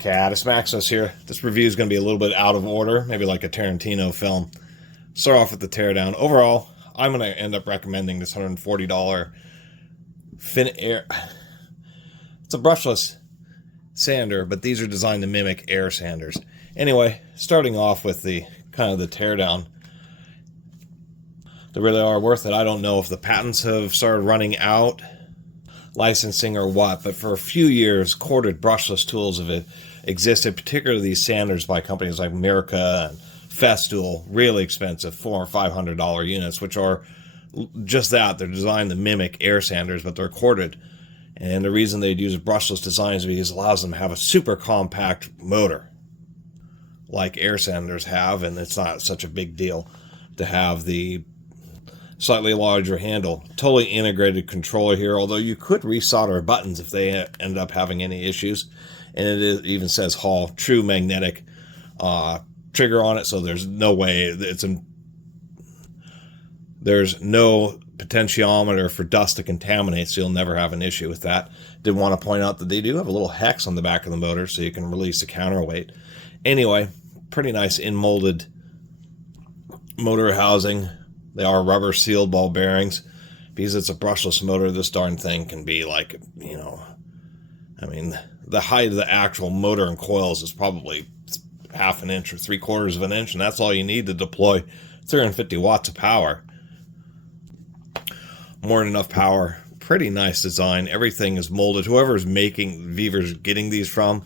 Catus, Maximus here. This review is going to be a little bit out of order, maybe like a Tarantino film. Start off with the teardown. Overall, I'm going to end up recommending this $140 Fin Air. It's a brushless sander, but these are designed to mimic air sanders. Anyway, starting off with the kind of the teardown. They really are worth it. I don't know if the patents have started running out, licensing or what, but for a few years, corded brushless tools have existed, particularly these sanders by companies like Mirka and Festool, really expensive, $400 or $500 units, which are just that. They're designed to mimic air sanders, but they're corded. And the reason they'd use a brushless design is because it allows them to have a super compact motor, like air sanders have, and it's not such a big deal to have the slightly larger handle. Totally integrated controller here, although you could resolder buttons if they end up having any issues. And even says Hall, true magnetic trigger on it, so there's no way there's no potentiometer for dust to contaminate, so you'll never have an issue with that. Did want to point out that they do have a little hex on the back of the motor so you can release the counterweight. Anyway, pretty nice in-molded motor housing. They are rubber sealed ball bearings. Because it's a brushless motor, this darn thing can be like, you know, I mean, the height of the actual motor and coils is probably half an inch or 3/4 of an inch, and that's all you need to deploy 350 watts of power. More than enough power. Pretty nice design. Everything is molded. Whoever's making, Vevor's getting these from,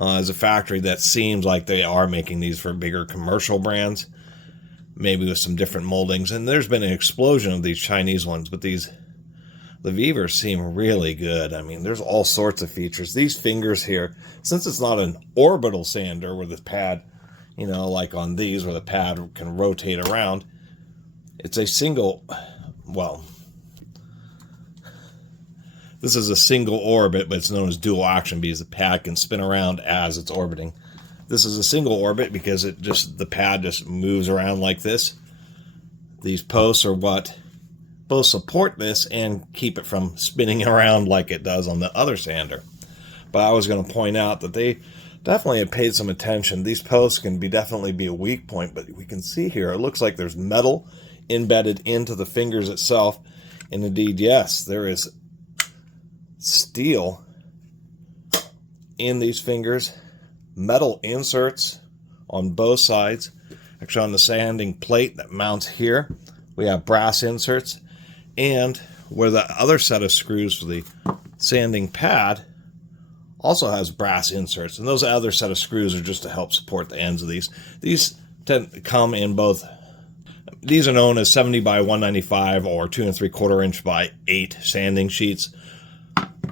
is a factory that seems like they are making these for bigger commercial brands, maybe with some different moldings. And there's been an explosion of these Chinese ones, but the Vevors seem really good. I mean, there's all sorts of features. These fingers here, since it's not an orbital sander where the pad, you know, like on these where the pad can rotate around, it's a single, well, this is a single orbit, but it's known as dual action because the pad can spin around as it's orbiting. This is a single orbit because the pad just moves around like this. These posts are what both support this and keep it from spinning around like it does on the other sander. But I was going to point out that they definitely have paid some attention. These posts can definitely be a weak point, but we can see here it looks like there's metal embedded into the fingers itself. And indeed, yes, there is steel in these fingers, metal inserts on both sides. Actually, on the sanding plate that mounts here, we have brass inserts, and where the other set of screws for the sanding pad also has brass inserts, and those other set of screws are just to help support the ends of these. These tend to come in both. These are known as 70 by 195 or 2 3/4 inch by 8 sanding sheets.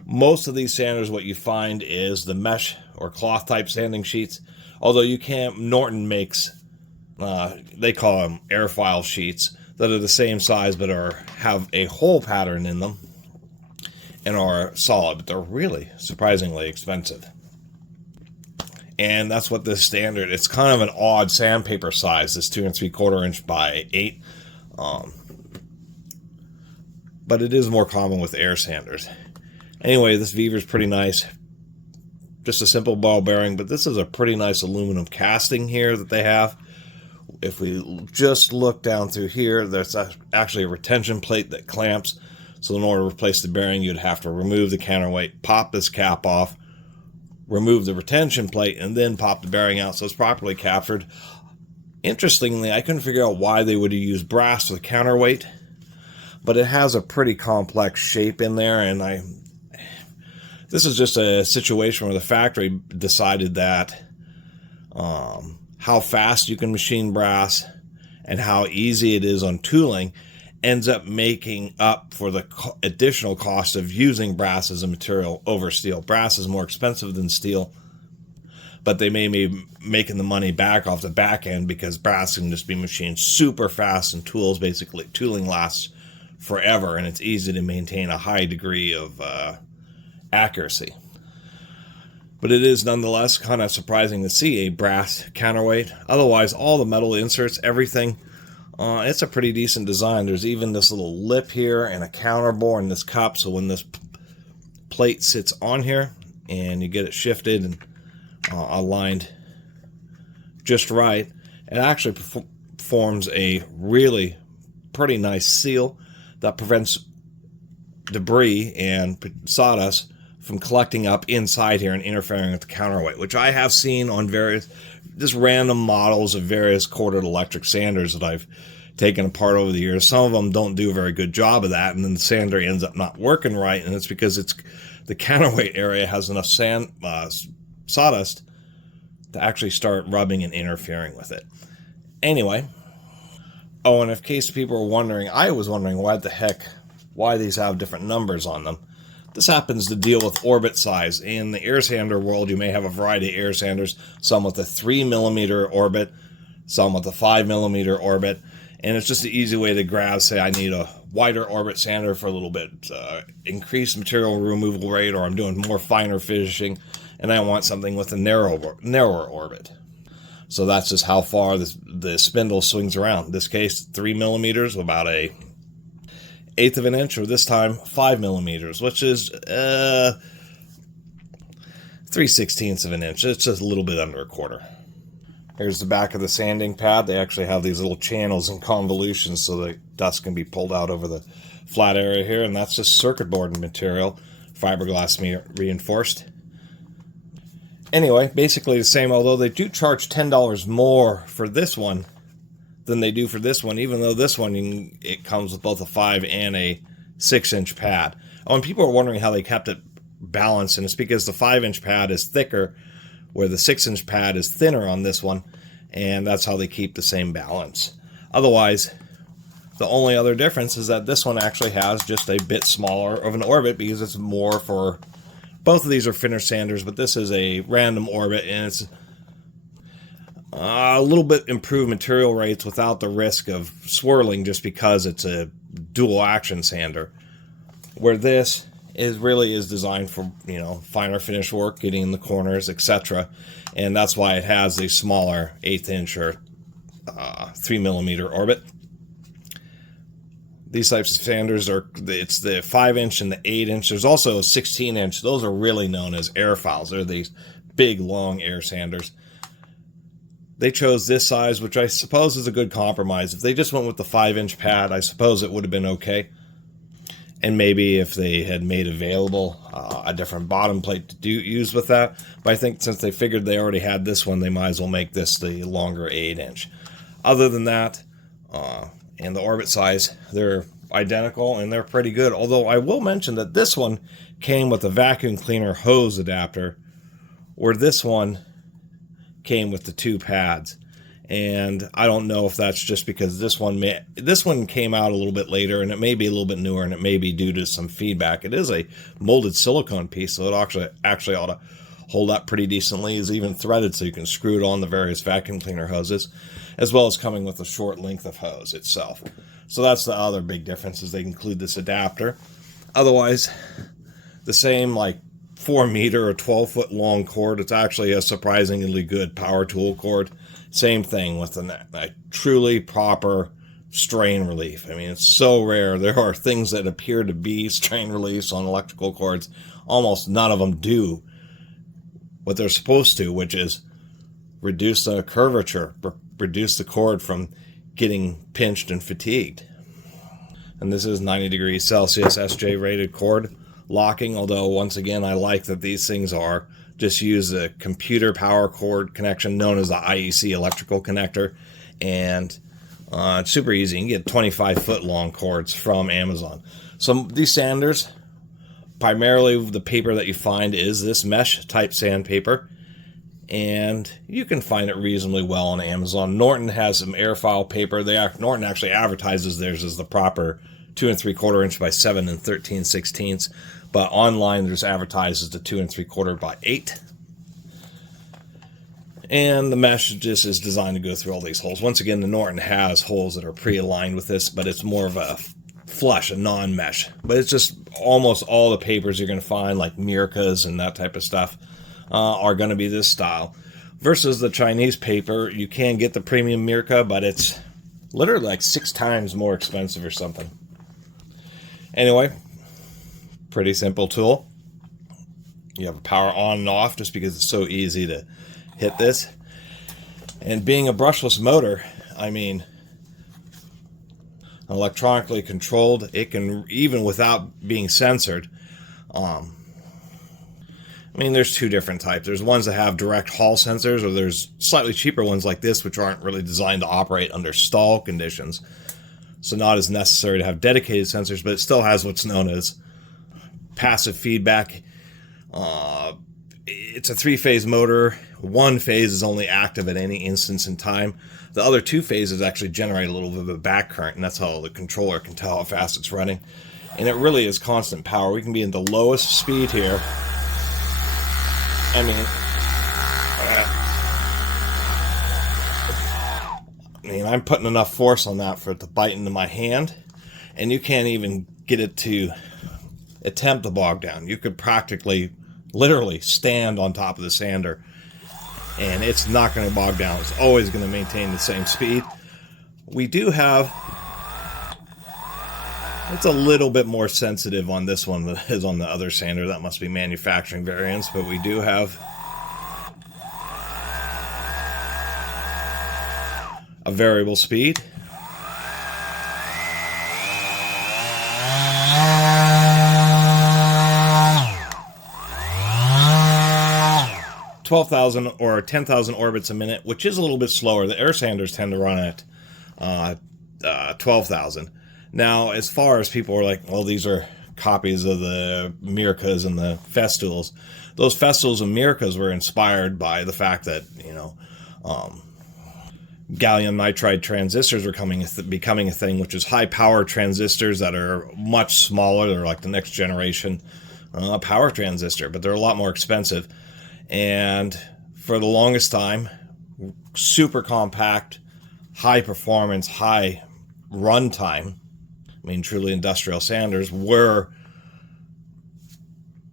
Most of these sanders, what you find is the mesh or cloth type sanding sheets. Although you can't, Norton makes, they call them airfile sheets that are the same size but have a hole pattern in them and are solid, but they're really surprisingly expensive. And that's what this standard, it's kind of an odd sandpaper size, this 2 3/4 inch by 8. But it is more common with air sanders. Anyway, this Vevor is pretty nice. Just a simple ball bearing, but this is a pretty nice aluminum casting here that they have. If we just look down through here, there's actually a retention plate that clamps. So in order to replace the bearing, you'd have to remove the counterweight, pop this cap off, remove the retention plate, and then pop the bearing out so it's properly captured. Interestingly, I couldn't figure out why they would have used brass for the counterweight, but it has a pretty complex shape in there, and this is just a situation where the factory decided that how fast you can machine brass and how easy it is on tooling ends up making up for the additional cost of using brass as a material over steel. Brass is more expensive than steel, but they may be making the money back off the back end because brass can just be machined super fast and tooling lasts forever, and it's easy to maintain a high degree of accuracy. But it is nonetheless kind of surprising to see a brass counterweight. Otherwise, all the metal inserts, everything, it's a pretty decent design. There's even this little lip here and a counterbore in this cup, so when this plate sits on here and you get it shifted and aligned just right. It actually forms a really pretty nice seal that prevents debris and sawdust from collecting up inside here and interfering with the counterweight, which I have seen on various just random models of various corded electric sanders that I've taken apart over the years. Some of them don't do a very good job of that, and then the sander ends up not working right, and it's because it's the counterweight area has enough sawdust to actually start rubbing and interfering with it. Anyway, oh, and in case people are wondering, I was wondering why these have different numbers on them. This happens to deal with orbit size. In the air sander world, you may have a variety of air sanders, some with a 3mm orbit, some with a 5mm orbit, and it's just an easy way to grab, say I need a wider orbit sander for a little bit increased material removal rate, or I'm doing more finer finishing, and I want something with a narrower orbit. So that's just how far the spindle swings around. In this case, 3mm, about a 1/8 of an inch, or this time 5mm, which is 3/16 of an inch. It's just a little bit under a quarter. Here's the back of the sanding pad. They actually have these little channels and convolutions so the dust can be pulled out over the flat area here, and that's just circuit board material, fiberglass reinforced. Anyway, basically the same, although they do charge $10 more for this one than they do for this one, even though this one, it comes with both a 5 and a 6-inch pad. Oh, and people are wondering how they kept it balanced, and it's because the 5-inch pad is thicker, where the 6-inch pad is thinner on this one, and that's how they keep the same balance. Otherwise, the only other difference is that this one actually has just a bit smaller of an orbit because it's more for... Both of these are finish sanders, but this is a random orbit, and it's a little bit improved material rates without the risk of swirling just because it's a dual action sander. Where this really is designed for, finer finish work, getting in the corners, etc. And that's why it has a smaller 1/8 inch or 3mm orbit. These types of sanders it's the 5-inch and the 8-inch. There's also a 16-inch. Those are really known as air files. They're these big, long air sanders. They chose this size, which I suppose is a good compromise. If they just went with the 5-inch pad, I suppose it would have been okay. And maybe if they had made available a different bottom plate to use with that. But I think since they figured they already had this one, they might as well make this the longer 8-inch. Other than that, and the orbit size, they're identical and they're pretty good. Although I will mention that this one came with a vacuum cleaner hose adapter, where this one came with the 2 pads. And I don't know if that's just because this one came out a little bit later, and it may be a little bit newer, and it may be due to some feedback. It is a molded silicone piece, so it actually ought to hold up pretty decently. It's even threaded, so you can screw it on the various vacuum cleaner hoses, as well as coming with a short length of hose itself. So that's the other big difference, is they include this adapter. Otherwise, the same 4-meter or 12-foot long cord. It's actually a surprisingly good power tool cord. Same thing with a truly proper strain relief. I mean, it's so rare. There are things that appear to be strain reliefs on electrical cords. Almost none of them do what they're supposed to, which is reduce the curvature, reduce the cord from getting pinched and fatigued. And this is 90 degrees Celsius SJ rated cord locking, although once again I like that these things are just use a computer power cord connection known as the IEC electrical connector, and it's super easy. You can get 25-foot long cords from Amazon. So these sanders, primarily the paper that you find is this mesh type sandpaper, and you can find it reasonably well on Amazon. Norton has some airfile paper. Norton actually advertises theirs as the proper 2 3/4 inch by 7 13/16, but online there's advertised as the 2 3/4 by 8. And the mesh just is designed to go through all these holes. Once again, the Norton has holes that are pre-aligned with this, but it's more of a flush, a non-mesh. But it's just almost all the papers you're going to find, like Mirkas and that type of stuff, are going to be this style. Versus the Chinese paper, you can get the premium Mirka, but it's literally 6 times more expensive or something. Anyway, pretty simple tool. You have a power on and off just because it's so easy to hit this. And being a brushless motor, I mean, electronically controlled, it can, even without being censored. I mean, there's two different types. There's ones that have direct Hall sensors, or there's slightly cheaper ones like this, which aren't really designed to operate under stall conditions. So not as necessary to have dedicated sensors, but it still has what's known as passive feedback. It's a 3-phase motor. One phase is only active at any instance in time. The other 2 phases actually generate a little bit of a back current, and that's how the controller can tell how fast it's running. And it really is constant power. We can be in the lowest speed here. I mean, I'm putting enough force on that for it to bite into my hand, and you can't even get it to attempt to bog down. You could practically, literally stand on top of the sander, and it's not going to bog down. It's always going to maintain the same speed. We do have, it's a little bit more sensitive on this one than it is on the other sander. That must be manufacturing variants, but we do have a variable speed. 12,000 or 10,000 orbits a minute, which is a little bit slower. The air sanders tend to run at 12,000. Now, as far as people are like, well, these are copies of the Mirkas and the Festols. Those Festols and Mirkas were inspired by the fact that, you know, gallium nitride transistors are becoming a thing, which is high power transistors that are much smaller. They're like the next generation power transistor, but they're a lot more expensive. And for the longest time, super compact, high performance, high runtime, I mean, truly industrial sanders were,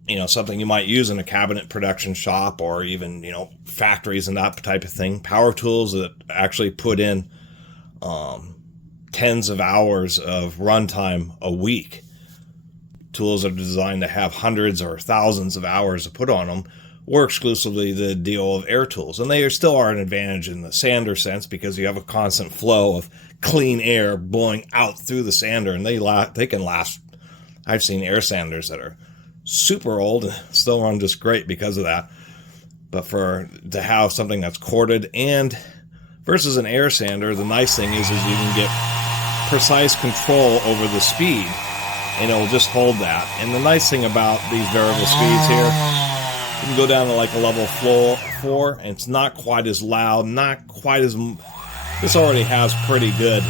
you know, something you might use in a cabinet production shop or even, you know, factories and that type of thing. Power tools that actually put in tens of hours of runtime a week. Tools that are designed to have hundreds or thousands of hours to put on them were exclusively the deal of air tools. And they still are an advantage in the sander sense because you have a constant flow of clean air blowing out through the sander, and they can last. I've seen air sanders that are super old and still run just great because of that. But to have something that's corded and versus an air sander, the nice thing is you can get precise control over the speed, and it'll just hold that. And the nice thing about these variable speeds here, you can go down to like a level 4, and it's not quite as loud, not quite as... This already has pretty good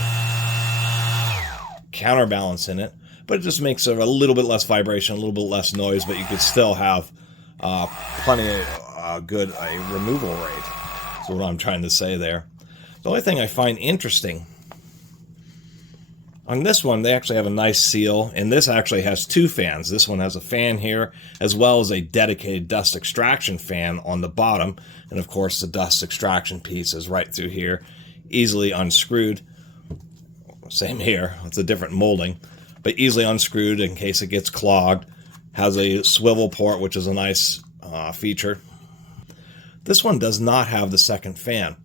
counterbalance in it, but it just makes it a little bit less vibration, a little bit less noise, but you could still have plenty of good removal rate. That's what I'm trying to say there. The only thing I find interesting, on this one, they actually have a nice seal, and this actually has 2 fans. This one has a fan here, as well as a dedicated dust extraction fan on the bottom. And of course, the dust extraction piece is right through here, easily unscrewed. Same here, it's a different molding, but easily unscrewed in case it gets clogged. Has a swivel port, which is a nice feature. This one does not have the second fan.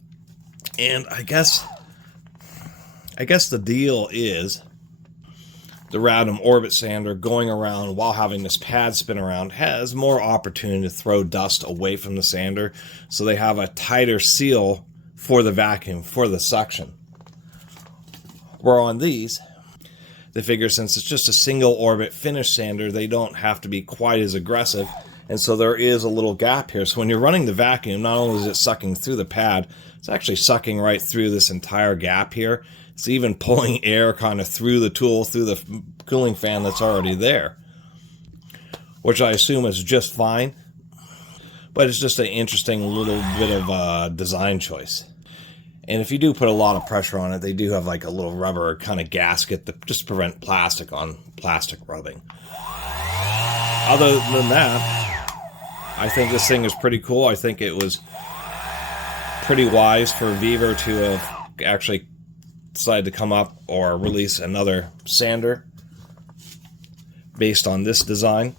And I guess the deal is the Random Orbit Sander going around while having this pad spin around has more opportunity to throw dust away from the sander, so they have a tighter seal for the vacuum, for the suction. Where on these, they figure since it's just a single orbit finish sander, they don't have to be quite as aggressive, and so there is a little gap here. So when you're running the vacuum, not only is it sucking through the pad, it's actually sucking right through this entire gap here. It's even pulling air kind of through the tool, through the cooling fan that's already there, which I assume is just fine, but it's just an interesting little bit of design choice. And if you do put a lot of pressure on it, they do have like a little rubber kind of gasket to just prevent plastic on plastic rubbing. Other than that, I think this thing is pretty cool. I think it was pretty wise for Vevor to have actually decided to come up or release another sander based on this design.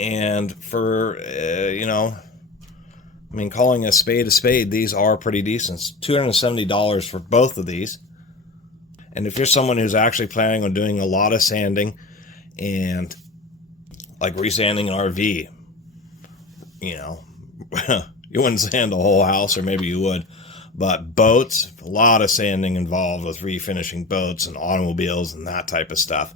And for, you know, I mean, calling a spade, these are pretty decent. It's $270 for both of these. And if you're someone who's actually planning on doing a lot of sanding and like resanding an RV, you know, you wouldn't sand the whole house, or maybe you would, but boats, a lot of sanding involved with refinishing boats and automobiles and that type of stuff,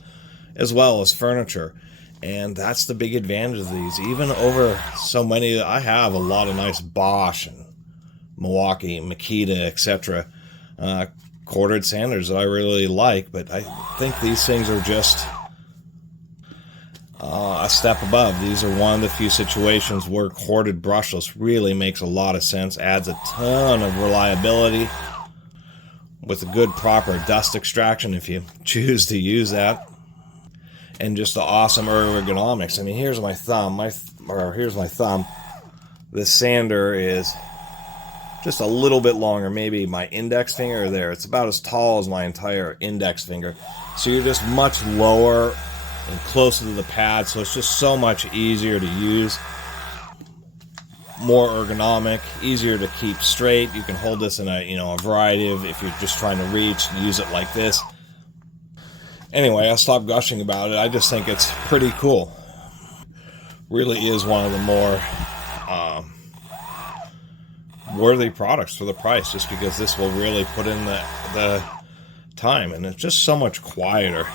as well as furniture. And that's the big advantage of these. Even over so many, I have a lot of nice Bosch and Milwaukee, Makita, etc. Quartered sanders that I really like, but I think these things are just a step above. These are one of the few situations where corded brushless really makes a lot of sense, adds a ton of reliability with a good proper dust extraction if you choose to use that, and just the awesome ergonomics. I mean, here's my thumb. Here's my thumb. This sander is just a little bit longer, maybe my index finger there. It's about as tall as my entire index finger. So you're just much lower and closer to the pad, so it's just so much easier to use. More ergonomic, easier to keep straight. You can hold this in a variety of, if you're just trying to reach, use it like this. Anyway, I'll stop gushing about it. I just think it's pretty cool. Really is one of the more worthy products for the price, just because this will really put in the time, and it's just so much quieter.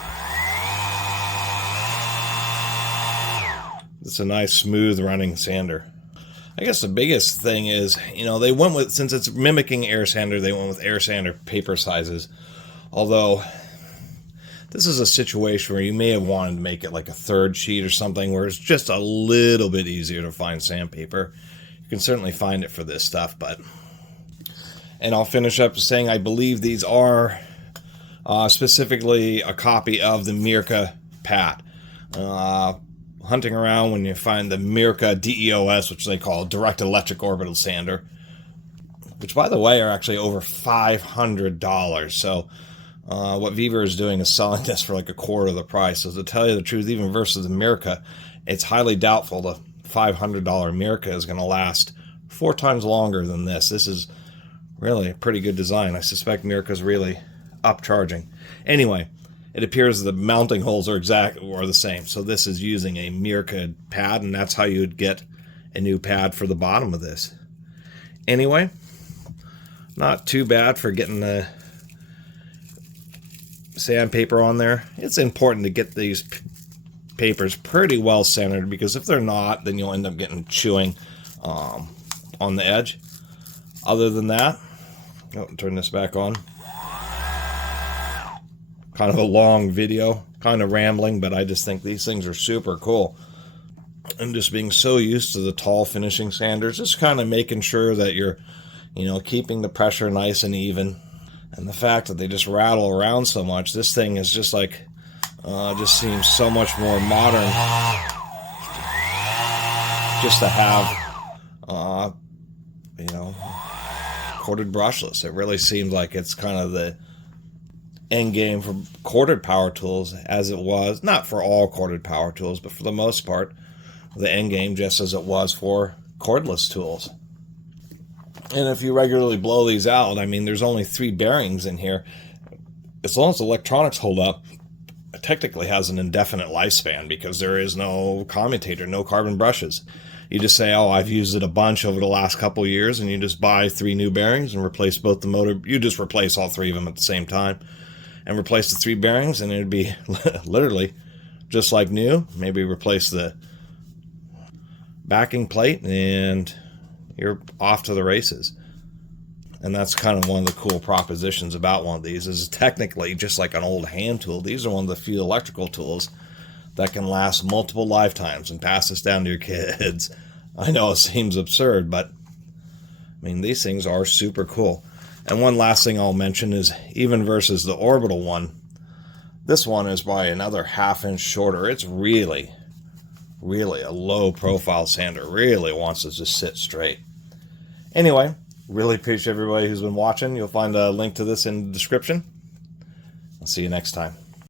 It's a nice smooth running sander. I guess the biggest thing is, you know, they went with, since it's mimicking air sander, they went with air sander paper sizes. Although this is a situation where you may have wanted to make it like a third sheet or something, where it's just a little bit easier to find sandpaper. You can certainly find it for this stuff, but... And I'll finish up saying I believe these are specifically a copy of the Mirka pad. Hunting around when you find the Mirka DEOS, which they call Direct Electric Orbital Sander, which, by the way, are actually over $500. So what Vevor is doing is selling this for like a quarter of the price. So to tell you the truth, even versus the Mirka, it's highly doubtful the $500 Mirka is going to last 4 times longer than this. This is really a pretty good design. I suspect Mirka's really upcharging. Anyway, it appears the mounting holes are the same. So this is using a Mirka pad, and that's how you would get a new pad for the bottom of this. Anyway, not too bad for getting the sandpaper on there. It's important to get these papers pretty well centered, because if they're not, then you'll end up getting chewing on the edge. Other than that, turn this back on. Kind of a long video, kind of rambling, but I just think these things are super cool. And just being so used to the tall finishing sanders, just kind of making sure that you're, keeping the pressure nice and even. And the fact that they just rattle around so much, this thing is just like, just seems so much more modern. Just to have, corded brushless. It really seems like it's kind of the end game for corded power tools, as it was, not for all corded power tools, but for the most part, the end game just as it was for cordless tools. And if you regularly blow these out, I mean, there's only 3 bearings in here. As long as the electronics hold up, it technically has an indefinite lifespan, because there is no commutator, no carbon brushes. You just say, oh, I've used it a bunch over the last couple of years, and you just buy 3 new bearings and replace both the motor. You just replace all 3 of them at the same time and replace the 3 bearings, and it'd be literally just like new. Maybe replace the backing plate, and you're off to the races. And that's kind of one of the cool propositions about one of these, is technically just like an old hand tool. These are one of the few electrical tools that can last multiple lifetimes and pass this down to your kids. I know it seems absurd, but I mean, these things are super cool. And one last thing I'll mention is, even versus the orbital one, this one is by another 1/2 inch shorter. It's really, really a low profile sander. Really wants to just sit straight. Anyway, really appreciate everybody who's been watching. You'll find a link to this in the description. I'll see you next time.